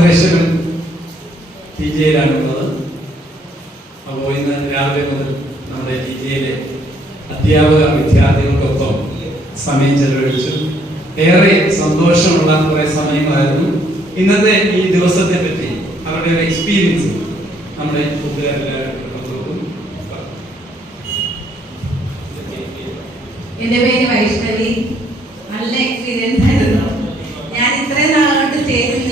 മാതൃശ്വരൻ TJ-യിലാണുള്ളത്. അപ്പോൾ ഇന്ന് രാവിലെ മുതൽ നമ്മുടെ TJ-യിലെ അധ്യാപക വിദ്യാർത്ഥികൾക്കൊപ്പം സമയം ചെലവഴിച്ചു. ഏറെ സന്തോഷമുള്ള കുറെ സമയങ്ങളായിരുന്നു. ഇന്നത്തെ ഈ ദിവസത്തെ പറ്റി അവരുടെ ഒരു എക്സ്പീരിയൻസ് നമ്മുടെ കൂട്ടുകാരെല്ലാവരും പങ്കുവെക്കും. എൻ്റെ പേര് വൈഷ്ണവി. നല്ല എക്സ്പീരിയൻസ് ആയിരുന്നു. ഞാൻ ഇത്രയും നാളോട്ട് ചെയ്തിട്ട്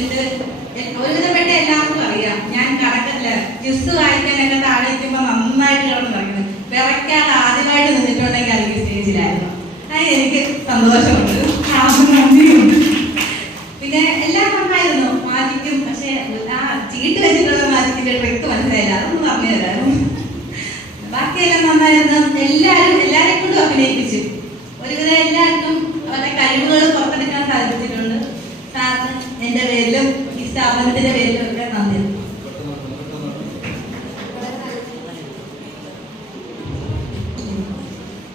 ഒരുവിധപ്പെട്ട എല്ലാവർക്കും അറിയാം. ഞാൻ കടക്കല്ല ക്വിസ് വായിക്കാനൊക്കെ താഴെ എത്തുമ്പോൾ നന്നായിട്ട് കിടന്ന് പറയുന്നത് വിറയ്ക്കാതെ ആദ്യമായിട്ട് നിന്നിട്ടുണ്ടെങ്കിൽ അല്ലെങ്കിൽ സ്റ്റേജിലായിരുന്നു. അതിന് എനിക്ക് സന്തോഷമുണ്ട്, നന്ദിയുണ്ട്. പിന്നെ എല്ലാം നന്നായിരുന്നു. മാജിക്കും പക്ഷെ ആ ചീട്ട് വെച്ചിട്ടുള്ള മാജിക്കിന്റെ ട്രിക്ക് മനസ്സിലായില്ല, അതൊന്നും പറഞ്ഞു തരായിരുന്നു. ബാക്കിയെല്ലാം നന്നായിരുന്നു. എല്ലാവരെയും കൊണ്ടും അഭിനയിപ്പിച്ചു. ഒരുവിധം എല്ലാവർക്കും അവരുടെ കഴിവുകൾ പുറത്തെടുക്കാൻ സാധിച്ചിട്ടുണ്ട്. സാറിന് എൻ്റെ പേരിലും ഈ സ്ഥാപനത്തിന്റെ പേരിലും ഒക്കെ നന്ദി.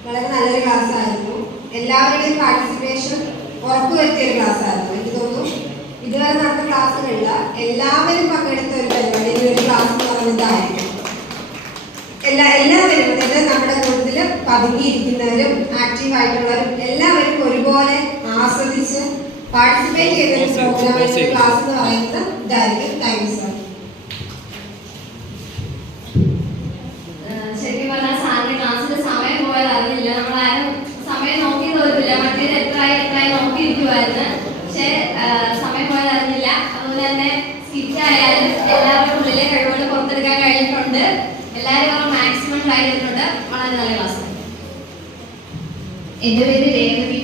വളരെ നല്ലൊരു ക്ലാസ് ആയിരുന്നു. എല്ലാവരുടെയും പാർട്ടിസിപ്പേഷൻ ഉറപ്പുവരുത്തിയ ഒരു ക്ലാസ് ആയിരുന്നു. എനിക്ക് തോന്നുന്നു ഇതുവരെ നടന്ന ക്ലാസ്സുകളിൽ എല്ലാവരും പങ്കെടുത്ത ഒരു പരിപാടി ഒരു ക്ലാസ് എന്ന് പറയുന്നതായിരിക്കും. എല്ലാവരും അതായത് നമ്മുടെ കൂട്ടത്തിൽ പതുങ്ങിയിരിക്കുന്നവരും ആക്റ്റീവ് ആയിട്ടുള്ളവരും എല്ലാവരും ഒരുപോലെ ആസ്വദിച്ച് പാർട്ടിസിപ്പേറ്റ് ചെയ്ത ഒരു പ്രോഗ്രാം ക്ലാസ് എന്ന് പറയുന്നത് ഇതായിരിക്കും. Thank you sir. ശരിക്കും പറഞ്ഞാൽ സാറിന്റെ ക്ലാസ്സിൽ സമയം പോയത് അറിഞ്ഞില്ല. നമ്മളാരും സമയം നോക്കി തോന്നില്ല. മറ്റേത് എത്രയായി നോക്കിയിരിക്കുമായിരുന്നു. പക്ഷെ സമയം പോയത് അറിഞ്ഞില്ല. അതുപോലെ തന്നെ സ്കിറ്റ് ആയാലും എല്ലാവരുടെ ഉള്ളിലെ കഴിവുകൾ പുറത്തെടുക്കാൻ കഴിഞ്ഞിട്ടുണ്ട്. എല്ലാവരും മാക്സിമം ട്രൈ ചെയ്തിട്ടുണ്ട്. വളരെ നല്ല ക്ലാസ്. എൻ്റെ പേര് രേവതി.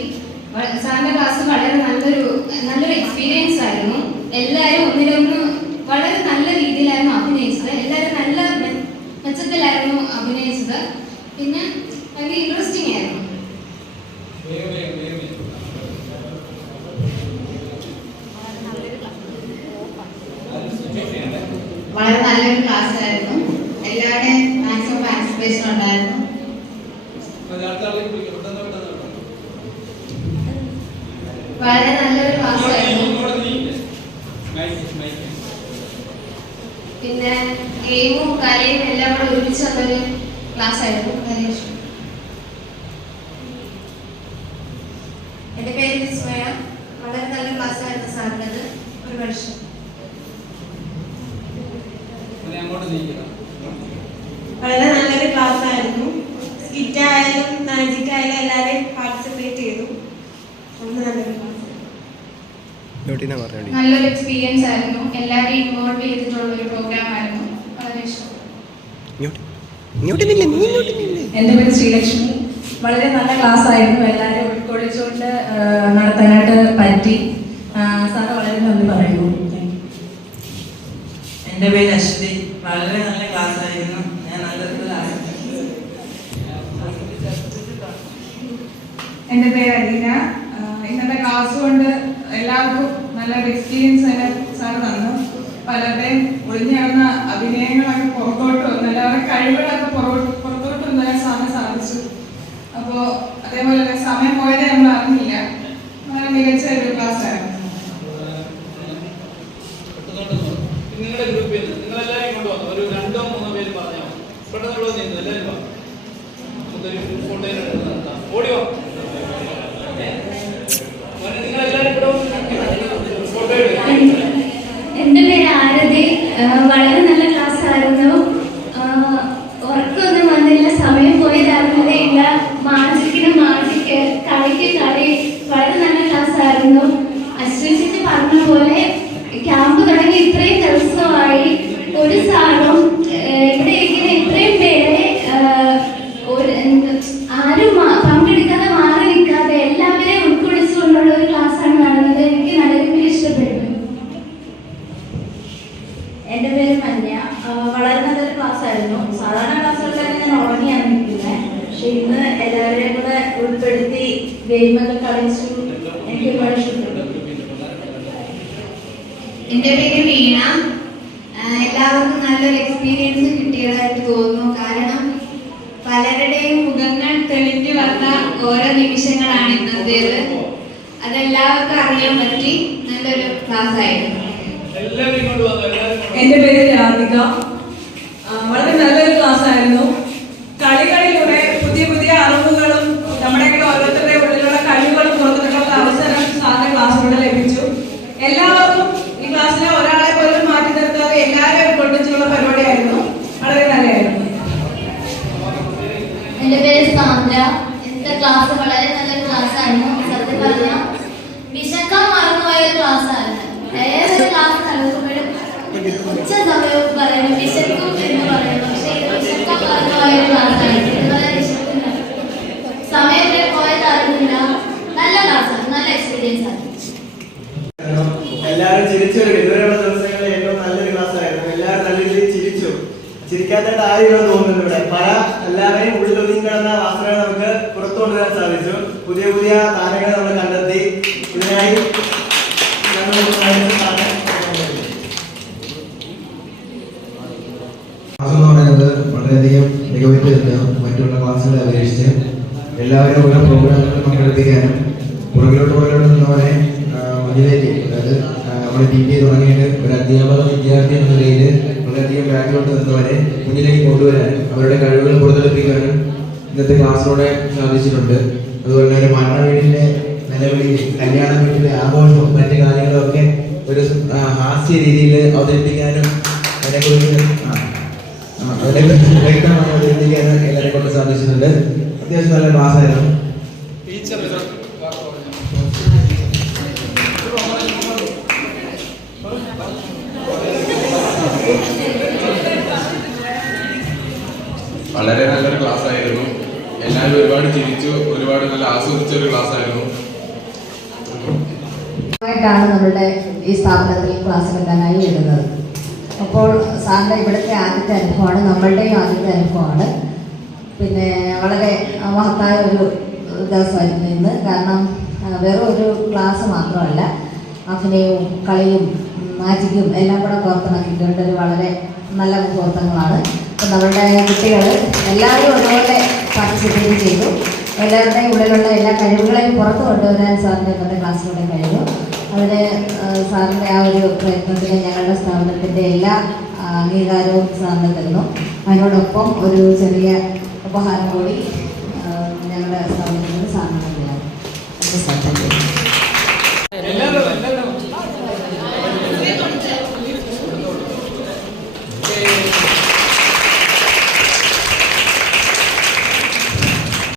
സാറിൻ്റെ ക്ലാസ് വളരെ നല്ലൊരു എക്സ്പീരിയൻസ് ആയിരുന്നു. എല്ലാവരും ഒന്നിലൊന്ന് വളരെ നല്ല രീതിയിലായിരുന്നു അഭിനയിച്ചത്. എല്ലാവരും നല്ല മെച്ചത്തിലായിരുന്നു അഭിനയിച്ചത്. പിന്നെ ഭയങ്കര ഇൻട്രസ്റ്റിംഗ് ആയിരുന്നു. വളരെ നല്ലൊരു ക്ലാസ് ആയിരുന്നു. എല്ലാവരുടെയും മാക്സിമം പാർട്ടിസിപ്പേഷൻ ഉണ്ടായിരുന്നു. വളരെ നല്ലൊരു ക്ലാസ് ആയിരുന്നു. പിന്നെ ഗെയിമും കലയും എല്ലാം കൂടെ ഒരുമിച്ച് വന്നൊരു ക്ലാസ് ആയിരുന്നു. വളരെ ഇഷ്ടം. എൻ്റെ പേര് വിസ്മയ. വളരെ നല്ല ക്ലാസ് ആയിരുന്നു സാറിനത്. ഒരു വർഷം വളരെ നല്ലൊരു ക്ലാസ് ആയിരുന്നു. സ്കിറ്റ് ആയാലും മാജിക് ആയാലും എല്ലാവരെയും പാർട്ടിസിപ്പേറ്റ് ചെയ്തു. നല്ലൊരു എക്സ്പീരിയൻസ് ആയിരുന്നു. എല്ലാവരെയും ഇൻവോൾവ് ചെയ്തിട്ടുള്ള ഒരു പ്രോഗ്രാം ആയിരുന്നു. വളരെ ഇഷ്ടം. എൻ്റെ പേര് ശ്രീലക്ഷ്മി. വളരെ നല്ല ക്ലാസ് ആയിരുന്നു. എല്ലാവരും ഉൾക്കൊള്ളിച്ചുകൊണ്ട് നടത്താനായിട്ട് പറ്റി. സാറ് വളരെ നന്ദി പറയുന്നു. എൻ്റെ പേര് അശ്വതി. വളരെ നല്ല ക്ലാസ് ആയിരുന്നു. ഞാൻ നല്ലൊരു ക്ലാസ്. എൻ്റെ പേര് അലീന. ഇന്നത്തെ ക്ലാസ് കൊണ്ട് എല്ലാവർക്കും നല്ലൊരു എക്സ്പീരിയൻസ് തന്നെ സാർ തന്നു. പലരുടെയും ഒളിഞ്ഞിറങ്ങുന്ന അഭിനയങ്ങളൊക്കെ പുറത്തോട്ട് വന്നു. എല്ലാവരുടെ കഴിവുകളൊക്കെ പുറത്തോട്ട് വരാൻ സാറിന് സാധിച്ചു. അപ്പോൾ അതേപോലെ തന്നെ സമയം പോയതേ നമ്മൾ അറിഞ്ഞില്ല. വളരെ മികച്ച ഒരു ക്ലാസ് ആയിരുന്നു. നിങ്ങളുടെ ഗ്രൂപ്പിൽ നിന്ന് നിങ്ങളെല്ലാവരും കൊണ്ടുവന്നു. ഒരു 2-3 പേര് പറഞ്ഞോ. പെട്ടെന്ന് ചെയ്യുന്നു. എല്ലാവരും നമുക്കൊരു ഫോട്ടോ ഓടിയോ. എൻ്റെ പേര് ആരതി. വളരെ നല്ല ക്ലാസ് ആയിരുന്നു. ഉറക്കമൊന്നും വന്നില്ല. സമയം പോയത് അറിഞ്ഞതേയില്ല. മാജിക്കിന് മാജിക്ക്, കളിക്ക് കളി. വളരെ നല്ല ക്ലാസ് ആയിരുന്നു. അശ്വസിച്ച് പറഞ്ഞ പോലെ ക്യാമ്പ് തുടങ്ങി ഇത്രയും ദിവസമായി ഒരു സാറും ഇവിടെ ഇരിക്കുന്ന ഇത്രയും പേരെ ആരും പങ്കെടുക്കാതെ മാറി നിൽക്കാതെ എല്ലാവരെയും ഉൾക്കൊള്ളിച്ചുകൊണ്ടുള്ള ഒരു ക്ലാസ്സാണ് നടന്നത്. എനിക്ക് നല്ല രീതിയിൽ ഇഷ്ടപ്പെട്ടു. എൻ്റെ പേര് മഞ്ഞ. വളരെ നല്ലൊരു ക്ലാസ് ആയിരുന്നു. സാധാരണ ക്ലാസ്സുകളിലൊക്കെ ഞാൻ ഉറങ്ങിയാണ് നിൽക്കുന്നത്. പക്ഷെ ഇന്ന് എല്ലാവരെയും കൂടെ ഉൾപ്പെടുത്തി ഗെയിമൊക്കെ കളിച്ചു. എനിക്ക് ഒരുപാട് ഇഷ്ടപ്പെട്ടു. എൻ്റെ പേര് വീണ. എല്ലാവർക്കും നല്ലൊരു എക്സ്പീരിയൻസ് കിട്ടിയതായിട്ട് തോന്നുന്നു. കാരണം പലരുടെയും മുഖങ്ങൾ തെളിഞ്ഞു വന്ന ഓരോ നിമിഷങ്ങളാണ് ഇന്നത്തേത്. അതെല്ലാവർക്കും അറിയാൻ പറ്റി. നല്ലൊരു ക്ലാസ് ആയിരുന്നു. എല്ലാവരും ഇങ്ങോട്ട് വന്നു. എല്ലാവരും എൻ്റെ പേര് രാധിക. വളരെ നല്ലൊരു ക്ലാസ് ആയിരുന്നു. കളികളിലൂടെ പുതിയ പുതിയ അറിവുകളും നമ്മുടെ ഓരോരുത്തരുടെ ഉള്ളിലുള്ള കഴിവുകളും പുറത്തെടുക്കാനുള്ള അവസരം സാറിന്റെ ക്ലാസ്സിലൂടെ ലഭിച്ചു. എല്ലാവർക്കും ഈ ക്ലാസ്സിലെ ഒരാളെ പോലും മാറ്റി നിർത്താതെ എല്ലാവരെയും ഉൾക്കൊള്ളിച്ചുള്ള പരിപാടിയായിരുന്നു. വളരെ നല്ലതായിരുന്നു. എൻ്റെ പേര് സാന്ദ്ര. എൻ്റെ ക്ലാസ് വളരെ നല്ലൊരു ക്ലാസ് ആയിരുന്നു. സത്യം പറഞ്ഞാൽ വിശക്കാൻ മറന്നുപോയ ഒരു ക്ലാസ് ആയിരുന്നു. ഏതൊരു ക്ലാസ് നടക്കുമ്പോഴും ഉച്ച സമയത്ത് പറയുന്നു വിശക്കും എന്ന് പറയുന്നു. പക്ഷേ ഇത് വിശക്കാൻ മറന്നുപോയ ഒരു ക്ലാസ് ആയിരുന്നു. ഇതുപോലെ വിശക്കുന്ന സമയത്തെ പോയത് അറിഞ്ഞില്ല. നല്ല ക്ലാസ്സാണ്, നല്ല എക്സ്പീരിയൻസ് ആണ്. എല്ലാവരും ചിരിച്ചു. ഇതുവരെയുള്ള ദിവസങ്ങളിൽ ഏറ്റവും നല്ലൊരു ക്ലാസ് ആയിരുന്നു. എല്ലാവരും നല്ല രീതിയിൽ ചിരിച്ചു. ചിരിക്കാത്തതായിട്ട് ആരും തോന്നുന്നുണ്ട് ഇവിടെ. പല എല്ലാവരെയും ഉള്ളിലൊതുങ്ങി കിടന്ന വാസനകൾ നമുക്ക് പുറത്തു കൊണ്ടുവരാൻ സാധിച്ചു. പുതിയ പുതിയ താരങ്ങളെ നമ്മൾ കണ്ടെത്തി. ഇതിനായി ക്ലാസ് എന്ന് പറയുന്നത് വളരെയധികം മികവുറ്റ മറ്റുള്ള ക്ലാസ്സുകളെ അപേക്ഷിച്ച് എല്ലാവരും ഓരോ പ്രോഗ്രാമുകൾ പങ്കെടുപ്പിക്കാനും പുറകിലോട്ട് നിന്നവരെ മുന്നിലേക്ക്, അതായത് നമ്മുടെ PTA തുടങ്ങിയിട്ട് ഒരു അധ്യാപക വിദ്യാർത്ഥി എന്ന നിലയിൽ വളരെയധികം ബാക്കിലോട്ട് നിന്നവരെ മുന്നിലേക്ക് കൊണ്ടുവരാനും അവരുടെ കഴിവുകൾ പുറത്തെടുപ്പിക്കാനും ഇന്നത്തെ ക്ലാസ്സിലൂടെ സാധിച്ചിട്ടുണ്ട്. അതുപോലെ തന്നെ മരണ വീടിൻ്റെ നിലവിളി, കല്യാണ വീട്ടിലെ ആഘോഷവും മറ്റു കാര്യങ്ങളൊക്കെ ഒരു ഹാസ്യ രീതിയിൽ അവതരിപ്പിക്കാനും അതിനെക്കുറിച്ച് വ്യക്തമായി അവതരിപ്പിക്കാനും എല്ലാവരെ കൊണ്ട് സാധിച്ചിട്ടുണ്ട്. അത്യാവശ്യം നല്ല ക്ലാസ്സായിരുന്നു. വളരെ നല്ലൊരു ക്ലാസ് ആയിരുന്നു. എല്ലാവരും ഒരുപാട് ചിരിച്ചു, ഒരുപാട് നല്ല ആസ്വദിച്ച ഒരു ക്ലാസ് ആയിരുന്നു. ാണ് നമ്മളുടെ ഈ സ്ഥാപനത്തിൽ ക്ലാസ് എടുക്കാനായി വരുന്നത്. അപ്പോൾ സാറിൻ്റെ ഇവിടുത്തെ ആദ്യത്തെ അനുഭവമാണ്, നമ്മളുടെയും ആദ്യത്തെ അനുഭവമാണ്. പിന്നെ വളരെ മഹത്തായ ഒരു ദിവസമായിരുന്നു ഇന്ന്. കാരണം വെറും ഒരു ക്ലാസ് മാത്രമല്ല, അഭിനയവും കളിയും മാജിക്കും എല്ലാം കൂടെ കോർത്തിണക്കിക്കൊണ്ട് ഒരു വളരെ നല്ല മുഹൂർത്തങ്ങളാണ്. അപ്പം നമ്മളുടെ കുട്ടികൾ എല്ലാവരും ഒരുപോലെ പാർട്ടിസിപ്പേറ്റ് ചെയ്തു. എല്ലാവരുടെയും ഉള്ളിലുള്ള എല്ലാ കഴിവുകളെയും പുറത്തു കൊണ്ടുവരാൻ സാറിൻ്റെ ഇന്നത്തെ ക്ലാസ്സിലൂടെ കഴിഞ്ഞു. അതിന് സാറിൻ്റെ ആ ഒരു പ്രയത്നത്തിന് ഞങ്ങളുടെ സ്ഥാപനത്തിൻ്റെ എല്ലാ അംഗീകാരവും സാറിന് തരുന്നു. അതിനോടൊപ്പം ഒരു ചെറിയ ഉപഹാരം കൂടി ഞങ്ങളുടെ സ്ഥാപനത്തിന്